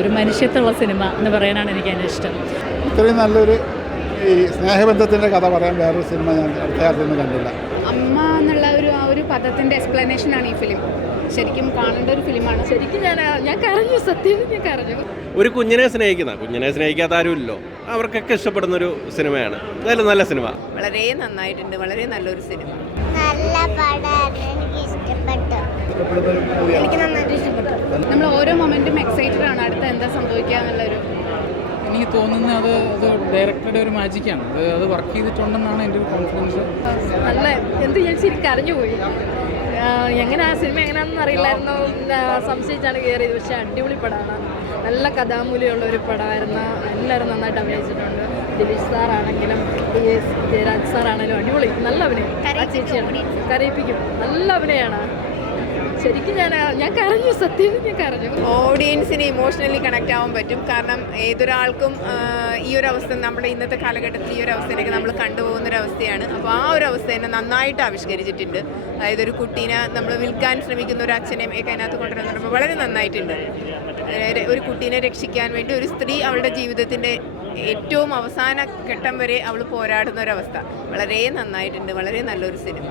ഒരു മനുഷ്യത്വമുള്ള സിനിമ എന്ന് പറയാനാണ് എനിക്ക് അതിന് ഇഷ്ടം. ഇത്രയും നല്ലൊരു ഈ സ്നേഹബന്ധത്തിന്റെ കഥ പറയാൻ വേറൊരു സിനിമ ഞാൻ അടുത്ത കാലത്തൊന്നും കണ്ടില്ല. അമ്മ എന്നുള്ള ഒരു ആ ഒരു പദത്തിന്റെ എക്സ്പ്ലനേഷൻ ആണ് ഈ ഫിലിം ശരിക്കും കാണേണ്ട ഒരു ഫിലിമാണ് ശരിക്കും ഞാൻ ഞാൻ കരഞ്ഞു സത്യം ഞാൻ കരഞ്ഞു. ഒരു കുഞ്ഞിനെ സ്നേഹിക്കുന്ന കുഞ്ഞിനെ സ്നേഹിക്കാത്ത ആരുമില്ലോ അവർക്കൊക്കെ ഇഷ്ടപ്പെടുന്ന ഒരു സിനിമയാണ് നല്ല സിനിമ. വളരെ നന്നായിട്ടുണ്ട് വളരെ നല്ലൊരു സിനിമ. നല്ല ഇഷ്ടപ്പെട്ടു എനിക്ക് നന്നായിട്ട് ഇഷ്ടപ്പെട്ടു. നമ്മൾ ഓരോ മൊമെന്റും എക്സൈറ്റഡ് ആണ്. അടുത്ത എന്താ സംഭവിക്കുക എന്നുള്ളൊരു. എനിക്ക് തോന്നുന്നത് അത് അത് ഡയറക്ടറുടെ ഒരു മാജിക്കാണ് അത് അത് വർക്ക് ചെയ്തിട്ടുണ്ടെന്നാണ് എന്റെ ഒരു കോൺഫിഡൻസ് നല്ല എന്ത് ഞാൻ ശരിക്കും അറിഞ്ഞുപോയി. എങ്ങനെ ആ സിനിമ എങ്ങനെയാണെന്ന് അറിയില്ലായിരുന്നു. സംശയിച്ചാണ് കയറിയത് പക്ഷേ അടിപൊളി പടമാണ്. നല്ല കഥാമൂല്യമുള്ള ഒരു പടമായിരുന്നു. എല്ലാവരും നന്നായിട്ട് അഭിനയിച്ചിട്ടുണ്ട്. ദിലീഷ് സാറാണെങ്കിലും ഡി എസ് ജയരാജ് സാറാണെങ്കിലും അടിപൊളി. നല്ല അഭിനയം. ചേച്ചിയാണ്. കരയിപ്പിക്കും. നല്ല അഭിനയമാണ്. ശരിക്കും ഞാൻ ഞാൻ കരഞ്ഞു സത്യം ഞാൻ കരഞ്ഞു. ഓഡിയൻസിന് ഇമോഷണലി കണക്ട് ആവാൻ പറ്റും. കാരണം ഏതൊരാൾക്കും ഈ ഒരു അവസ്ഥ നമ്മുടെ ഇന്നത്തെ കാലഘട്ടത്തിൽ ഈ ഒരു അവസ്ഥയിലേക്ക് നമ്മൾ കണ്ടുപോകുന്ന ഒരു അവസ്ഥയാണ്. അപ്പോൾ ആ ഒരു അവസ്ഥ തന്നെ നന്നായിട്ട് ആവിഷ്കരിച്ചിട്ടുണ്ട്. അതായത് ഒരു കുട്ടീനെ നമ്മൾ വിൽക്കാൻ ശ്രമിക്കുന്ന ഒരു അച്ഛനെയും ഒക്കെ അതിനകത്ത് കൊണ്ടുവരുന്നുണ്ട് വളരെ നന്നായിട്ടുണ്ട്. ഒരു കുട്ടീനെ രക്ഷിക്കാൻ വേണ്ടി ഒരു സ്ത്രീ അവളുടെ ജീവിതത്തിന്റെ ഏറ്റവും അവസാന ഘട്ടം വരെ അവൾ പോരാടുന്ന ഒരവസ്ഥ വളരെ നന്നായിട്ടുണ്ട്. വളരെ നല്ലൊരു സിനിമ.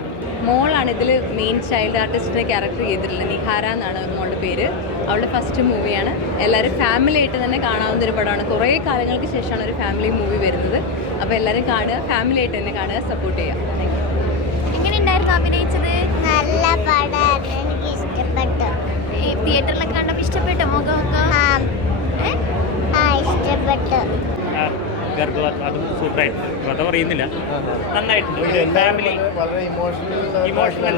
മോളാണ് ഇതിൽ മെയിൻ ചൈൽഡ് ആർട്ടിസ്റ്റിന്റെ ക്യാരക്ടർ ചെയ്തിട്ടുള്ളത്. നിഹാര എന്നാണ് മോളുടെ പേര്. അവളുടെ ഫസ്റ്റ് മൂവിയാണ് എല്ലാവരും ഫാമിലി ആയിട്ട് തന്നെ കാണാവുന്ന ഒരു പടമാണ്. കുറേ കാലങ്ങൾക്ക് ശേഷമാണ് ഒരു ഫാമിലി മൂവി വരുന്നത്. അപ്പോൾ എല്ലാവരും കാണുക ഫാമിലി ആയിട്ട് തന്നെ കാണുക സപ്പോർട്ട് ചെയ്യുക. താങ്ക് യു എങ്ങനെയുണ്ടായിരുന്നു അഭിനയിച്ചത്? നല്ല പടമാണ് എനിക്ക് ഇഷ്ടപ്പെട്ടു. ഈ തിയേറ്ററിലൊക്കെ കണ്ടപ്പോൾ ഇഷ്ടപ്പെട്ടു മുഖം ഇഷ്ടപ്പെട്ടു. ഗർഭവത് അതും സൂപ്പറായിട്ട് കഥ പറയുന്നില്ല. നന്നായിട്ടുണ്ട്. ഒരു ഫാമിലി വളരെ ഇമോഷണൽ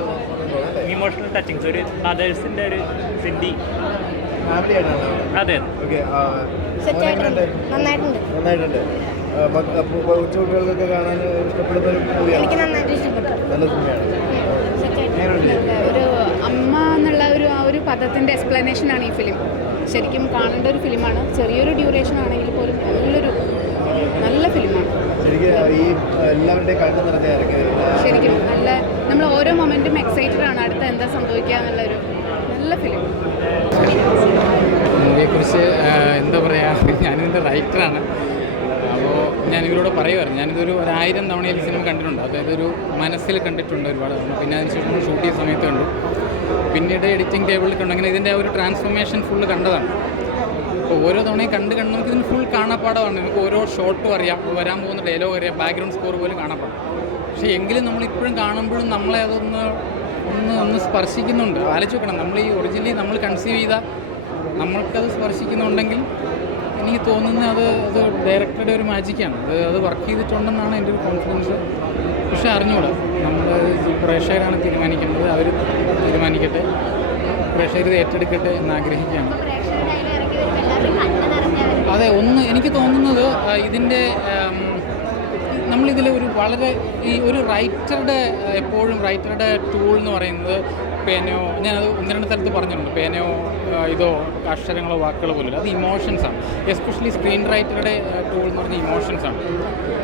ഇമോഷണൽ ടച്ചിങ്സ് ഒരു മദേഴ്സിന്റെ ഒരു സിദ്ധി അതെ. ഓക്കെ നന്നായിട്ടുണ്ട്. കാണാൻ ഇഷ്ടപ്പെടുന്ന ഒരു മൂവിയാണ് നന്നായിട്ട് ഇഷ്ടപ്പെട്ടു. നല്ല സിനിമയാണ്. ഒരു അമ്മ എന്നുള്ള ഒരു ആ ഒരു പദത്തിന്റെ എക്സ്പ്ലനേഷൻ ആണ് ഈ ഫിലിം ശരിക്കും കാണേണ്ട ഒരു ഫിലിമാണ്. ചെറിയൊരു ഡ്യൂറേഷൻ ആണെങ്കിൽ പോലും നല്ലൊരു നല്ല ഫിലിമാണ്. ശരിക്കും ഈ എല്ലാവരുടെയും കണ്ടു നിറഞ്ഞ ശരിക്കും നല്ല നമ്മൾ ഓരോ മൊമെന്റും എക്സൈറ്റഡ് ആണ്. അടുത്ത എന്താ സംഭവിക്കുക എന്നുള്ളൊരു നല്ല ഫിലിം. മൂവിയെക്കുറിച്ച് എന്താ പറയുക ഞാനിതിന്റെ റൈറ്ററാണ് അപ്പോൾ ഞാൻ ഇവരോട് പറയുമായിരുന്നു ഞാനിതൊരു ഒരായിരം തവണ ഈ സിനിമ കണ്ടിട്ടുണ്ട്. അതായത് ഒരു മനസ്സിൽ കണ്ടിട്ടുണ്ട് ഒരുപാട് തവണ. പിന്നെ അതിനുശേഷം ഷൂട്ട് ചെയ്ത സമയത്ത് കണ്ടു. പിന്നീട് എഡിറ്റിംഗ് ടേബിളിൽ കണ്ടു. ഇതിന്റെ ഒരു ട്രാൻസ്ഫോർമേഷൻ ഫുള്ള് കണ്ടതാണ്. അപ്പോൾ ഓരോ തവണയും കണ്ട് കണ്ട് നമുക്ക് ഇതിന് ഫുൾ കാണാപ്പാടമാണ് നമുക്ക് ഓരോ ഷോട്ടും അറിയാം. വരാൻ പോകുന്ന ഡയലോഗ് അറിയാം. ബാക്ക്ഗ്രൗണ്ട് സ്കോർ പോലും കാണാപ്പാടും പക്ഷേ എങ്കിലും നമ്മൾ ഇപ്പോഴും കാണുമ്പോഴും നമ്മളെ അതൊന്ന് ഒന്ന് ഒന്ന് സ്പർശിക്കുന്നുണ്ട്. ആലോചിച്ച് നോക്കണം. നമ്മൾ ഈ ഒറിജിനലി നമ്മൾ കൺസീവ് ചെയ്ത നമ്മൾക്കത് സ്പർശിക്കുന്നുണ്ടെങ്കിൽ എനിക്ക് തോന്നുന്നത് അത് അത് ഡയറക്ടറുടെ ഒരു മാജിക്കാണ് അത് അത് വർക്ക് ചെയ്തിട്ടുണ്ടെന്നാണ് എന്റെ ഒരു കോൺഫിഡൻസ് പക്ഷേ അറിഞ്ഞൂടാ നമ്മൾ പ്രേക്ഷകരാണ് തീരുമാനിക്കേണ്ടത് അവർ തീരുമാനിക്കട്ടെ. പ്രേക്ഷകർ ഇത് ഏറ്റെടുക്കട്ടെ എന്ന് ആഗ്രഹിക്കുകയാണ്. അതെ ഒന്ന് എനിക്ക് തോന്നുന്നത് ഇതിന്റെ നമ്മളിതിൽ ഒരു വളരെ ഈ ഒരു റൈറ്ററുടെ എപ്പോഴും റൈറ്ററുടെ ടൂൾ എന്ന് പറയുന്നത് പേനയോ അത് ഒന്ന് രണ്ട് സ്ഥലത്ത് പറഞ്ഞിട്ടുണ്ട്. പേനയോ ഇതോ അക്ഷരങ്ങളോ വാക്കുകളോ പോലും അത് ഇമോഷൻസാണ് എസ്പെഷ്യലി സ്ക്രീൻ റൈറ്ററുടെ ടൂൾ എന്ന് പറഞ്ഞാൽ ഇമോഷൻസാണ്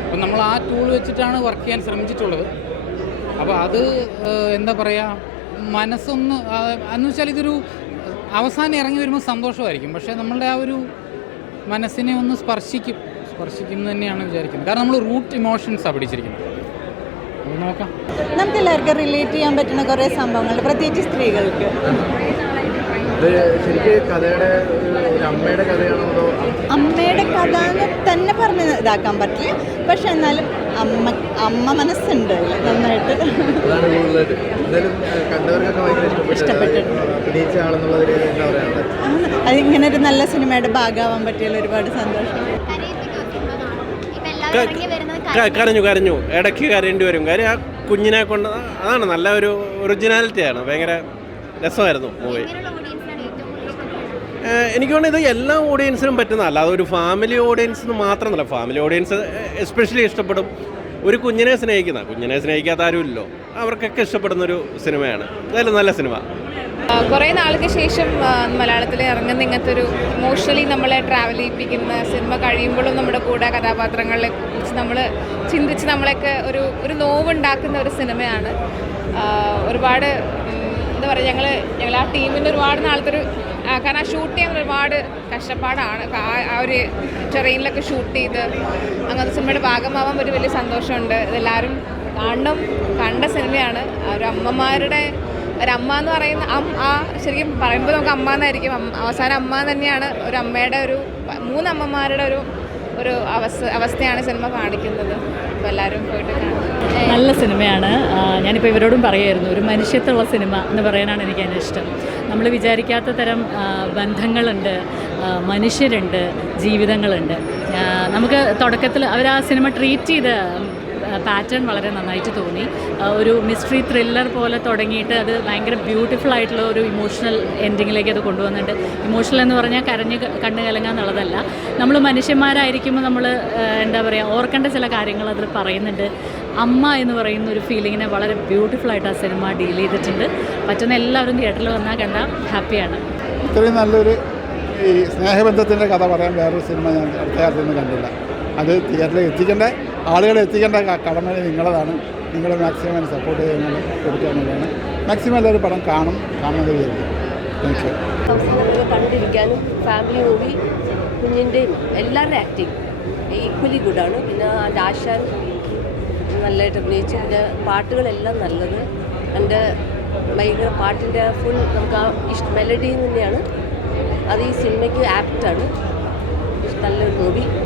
അപ്പം നമ്മൾ ആ ടൂൾ വെച്ചിട്ടാണ് വർക്ക് ചെയ്യാൻ ശ്രമിച്ചിട്ടുള്ളത്. അപ്പോൾ അത് എന്താ പറയുക മനസ്സൊന്ന് എന്ന് വെച്ചാൽ ഇതൊരു അവസാനം ഇറങ്ങി വരുമ്പോൾ സന്തോഷമായിരിക്കും. പക്ഷേ നമ്മളുടെ ആ ഒരു മനസ്സിനെ ഒന്ന് സ്പർശിക്കും. സ്പർശിക്കും എന്ന് തന്നെയാണ് വിചാരിക്കുന്നത്. കാരണം നമ്മൾ റൂട്ട് ഇമോഷൻസ് പിടിച്ചിരിക്കുന്നത്. നോക്കാം. നമുക്ക് എല്ലാവർക്കും റിലേറ്റ് ചെയ്യാൻ പറ്റുന്ന കുറേ സംഭവങ്ങൾ പ്രത്യേകിച്ച് സ്ത്രീകൾക്ക്. അമ്മയുടെ കഥ എന്ന് തന്നെ പറഞ്ഞ് ഇതാക്കാൻ പറ്റില്ല. പക്ഷെ എന്നാലും അമ്മ അമ്മ മനസ്സുണ്ട് നന്നായിട്ട്. അതാണ് കൂടുതലായിട്ട്. എന്തായാലും കണ്ടവർക്കൊക്കെ ഭയങ്കര ഇഷ്ടപ്പെട്ടു അഭിനയിച്ച ആളെന്നുള്ളതിൽ എന്താ പറയാനുള്ളത്? ആണ്. അതിങ്ങനെ ഒരു നല്ല സിനിമയുടെ ഭാഗമാവാൻ പറ്റിയാൽ ഒരുപാട് സന്തോഷം കരയിപ്പിക്കുന്ന സിനിമ കാണും ഇപ്പം എല്ലാവരും ഇറങ്ങി വരുന്നത് ക- കരഞ്ഞു. കരഞ്ഞു ഇടയ്ക്ക് കരയേണ്ടി വരും. കാര്യം ആ കുഞ്ഞിനെ കൊണ്ട് അതാണ് നല്ല ഒരു ഒറിജിനാലിറ്റിയാണ് ഭയങ്കര രസമായിരുന്നു മൂവി എനിക്ക് തോന്നുന്നത് ഇത് എല്ലാ ഓഡിയൻസിനും പറ്റുന്നതല്ല അതൊരു ഒരു ഫാമിലി ഓഡിയൻസിന് മാത്രമല്ല. ഫാമിലി ഓഡിയൻസ് എസ്പെഷ്യലി ഇഷ്ടപ്പെടും ഒരു കുഞ്ഞിനെ സ്നേഹിക്കുന്ന. കുഞ്ഞിനെ സ്നേഹിക്കാത്ത ആരുമില്ലല്ലോ. അവർക്കൊക്കെ ഇഷ്ടപ്പെടുന്ന ഒരു സിനിമയാണ്. അതായത് നല്ല സിനിമ. കുറേ നാൾക്ക് ശേഷം മലയാളത്തിൽ ഇറങ്ങുന്ന ഇങ്ങനത്തെ ഒരു ഇമോഷണലി നമ്മളെ ട്രാവൽ ചെയ്യിപ്പിക്കുന്ന സിനിമ കഴിയുമ്പോഴും നമ്മുടെ കൂടെ കഥാപാത്രങ്ങളെ കുറിച്ച് നമ്മൾ ചിന്തിച്ച് നമ്മളെയൊക്കെ ഒരു ഒരു നോവുണ്ടാക്കുന്ന ഒരു സിനിമയാണ് ഒരുപാട് എന്താ പറയുക ഞങ്ങൾ ഞങ്ങൾ ആ ടീമിന്റെ ഒരുപാട് നാളത്തെ ഒരു കാരണം ആ ഷൂട്ട് ചെയ്യാൻ ഒരുപാട് കഷ്ടപ്പാടാണ്. ആ ഒരു ട്രെയിനിലൊക്കെ ഷൂട്ട് ചെയ്ത് അങ്ങനത്തെ സിനിമയുടെ ഭാഗമാവാൻ ഒരു വലിയ സന്തോഷമുണ്ട്. ഇതെല്ലാവരും കാണണം കണ്ട സിനിമയാണ് ഒരു അമ്മമാരുടെ ഒരമ്മ എന്ന് പറയുന്ന ആ ശരിക്കും പറയുമ്പോൾ നമുക്ക് അമ്മ എന്നായിരിക്കും. അവസാനം അമ്മ തന്നെയാണ് ഒരു അമ്മയുടെ ഒരു മൂന്നമ്മമാരുടെ ഒരു ഒരു അവസ്ഥ അവസ്ഥയാണ് സിനിമ കാണിക്കുന്നത്. അപ്പോൾ എല്ലാവരും പോയിട്ട് നല്ല സിനിമയാണ്. ഞാനിപ്പോൾ ഇവരോടും പറയായിരുന്നു ഒരു മനുഷ്യത്തുള്ള സിനിമ എന്ന് പറയാനാണ് എനിക്ക് അതിന് ഇഷ്ടം. നമ്മൾ വിചാരിക്കാത്ത തരം ബന്ധങ്ങളുണ്ട് മനുഷ്യരുണ്ട് ജീവിതങ്ങളുണ്ട്. നമുക്ക് തുടക്കത്തിൽ അവർ ആ സിനിമ ട്രീറ്റ് ചെയ്ത പാറ്റേൺ വളരെ നന്നായിട്ട് തോന്നി. ഒരു മിസ്റ്ററി ത്രില്ലർ പോലെ തുടങ്ങിയിട്ട് അത് ഭയങ്കര ബ്യൂട്ടിഫുൾ ആയിട്ടുള്ള ഒരു ഇമോഷണൽ എൻഡിങ്ങിലേക്ക് അത് കൊണ്ടുവന്നിട്ടുണ്ട്. ഇമോഷണൽ എന്ന് പറഞ്ഞാൽ കരഞ്ഞ് കണ്ണു കലങ്ങുക എന്നുള്ളതല്ല. നമ്മൾ മനുഷ്യന്മാരായിരിക്കുമ്പോൾ നമ്മൾ എന്താ പറയുക ഓർക്കേണ്ട ചില കാര്യങ്ങൾ അതിൽ പറയുന്നുണ്ട്. അമ്മ എന്ന് പറയുന്ന ഒരു ഫീലിങ്ങിനെ വളരെ ബ്യൂട്ടിഫുൾ ആയിട്ട് ആ സിനിമ ഡീൽ ചെയ്തിട്ടുണ്ട്. പറ്റുന്ന എല്ലാവരും തിയേറ്ററിൽ വന്നാൽ കണ്ടാൽ ഹാപ്പിയാണ് ഇത്രയും നല്ലൊരു ഈ സ്നേഹബന്ധത്തിന്റെ കഥ പറയാൻ വേറൊരു സിനിമ ഞാൻ അടുത്ത കാലത്തൊന്നും കണ്ടില്ല. അത് തിയേറ്ററിൽ എത്തിക്കേണ്ട? ആളുകളെ എത്തിക്കേണ്ട കടമ നിങ്ങളതാണ്. നിങ്ങൾ മാക്സിമം സപ്പോർട്ട് ചെയ്യുന്നത് കൊടുക്കാനുള്ളതാണ് മാക്സിമം എല്ലാവരും പടം കാണും. കാണുന്നത് വിചാരിക്കും താങ്ക് യു കണ്ടിരിക്കാനും ഫാമിലി മൂവി കുഞ്ഞിന്റെയും എല്ലാവരുടെ ആക്ടിങ് ഈക്വലി ഗുഡാണ് പിന്നെ ആശാൻ നല്ലതായിട്ട് അഭിനയിച്ചു. പിന്നെ പാട്ടുകളെല്ലാം നല്ലത്. എന്റെ ഭയങ്കര പാട്ടിന്റെ ഫുൾ നമുക്ക് ആ ഇഷ്ട മെലഡി തന്നെയാണ്. അത് ഈ സിനിമയ്ക്ക് ആപ്റ്റാണ് നല്ലൊരു മൂവി